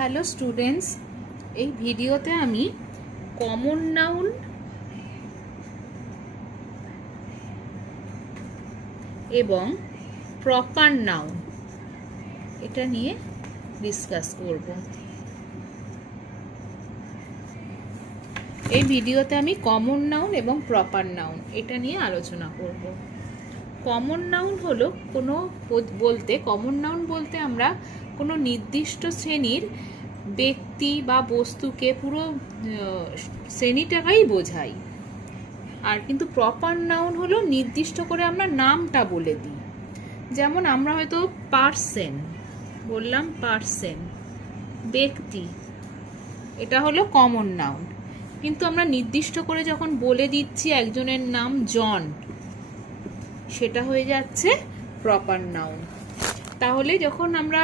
Hello students, এই ভিডিওতে আমি কমন নাউন এবং প্রপার নাউন এটা নিয়ে ডিসকাস করব। এই ভিডিওতে আমি কমন নাউন এবং প্রপার নাউন এটা নিয়ে আলোচনা করব। কমন নাউন হলো কমন নাউন বলতে আমরা কোনো নির্দিষ্ট শ্রেণীর ব্যক্তি বা বস্তুকে পুরো শ্রেণীটাকেই বোঝাই। আর কিন্তু প্রপার নাউন হলো নির্দিষ্ট করে আমরা নামটা বলে দিই। যেমন আমরা হয়তো পার্সন বললাম, পার্সন ব্যক্তি, এটা হলো কমন নাউন। কিন্তু আমরা নির্দিষ্ট করে যখন বলে দিচ্ছি একজনের নাম জন, সেটা হয়ে যাচ্ছে প্রপার নাউন। তাহলে যখন আমরা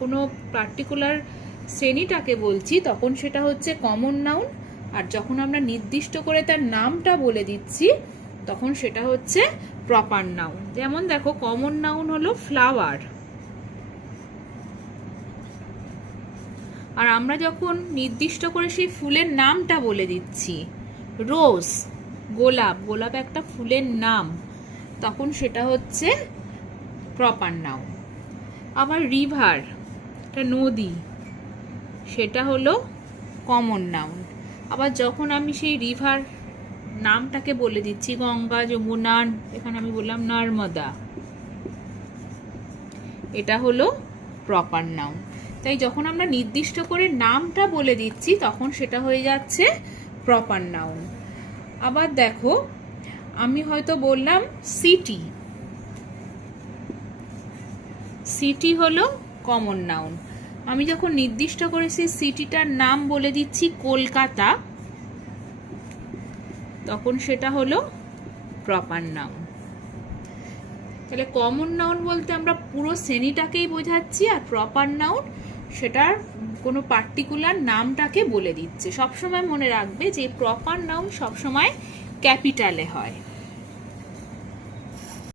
কোনো পার্টিকুলার শ্রেণীটাকে বলছি তখন সেটা হচ্ছে কমন নাউন, আর যখন আমরা নির্দিষ্ট করে তার নামটা বলে দিচ্ছি তখন সেটা হচ্ছে প্রপার নাউন। যেমন দেখো, কমন নাউন হলো ফ্লাওয়ার, আর আমরা যখন নির্দিষ্ট করে সেই ফুলের নামটা বলে দিচ্ছি, রোজ গোলাপ, গোলাপ একটা ফুলের নাম, তখন সেটা হচ্ছে প্রপার নাউন। আবার রিভার, একটা নদী, সেটা হলো কমন নাউন। আবার যখন আমি সেই রিভার নামটাকে বলে দিচ্ছি, গঙ্গা, যমুনা, এখানে আমি বললাম নর্মদা, এটা হলো প্রপার নাউন। তাই যখন আমরা নির্দিষ্ট করে নামটা বলে দিচ্ছি তখন সেটা হয়ে যাচ্ছে প্রপার নাউন। আবার দেখো, আমি হয়তো বললাম সিটি, সিটি হলো কমন নাউন। আমি যখন নির্দিষ্ট করে সেই সিটিটার নাম বলে দিচ্ছি কলকাতা, তখন সেটা হলো প্রপার নাউন। তাহলে কমন নাউন বলতে আমরা পুরো শ্রেণীটাকেই বোঝাচ্ছি, আর প্রপার নাউন সেটার কোনো পার্টিকুলার নামটাকে বলে দিচ্ছে। সবসময় মনে রাখবে যে প্রপার নাউন সবসময় ক্যাপিটালে হয়।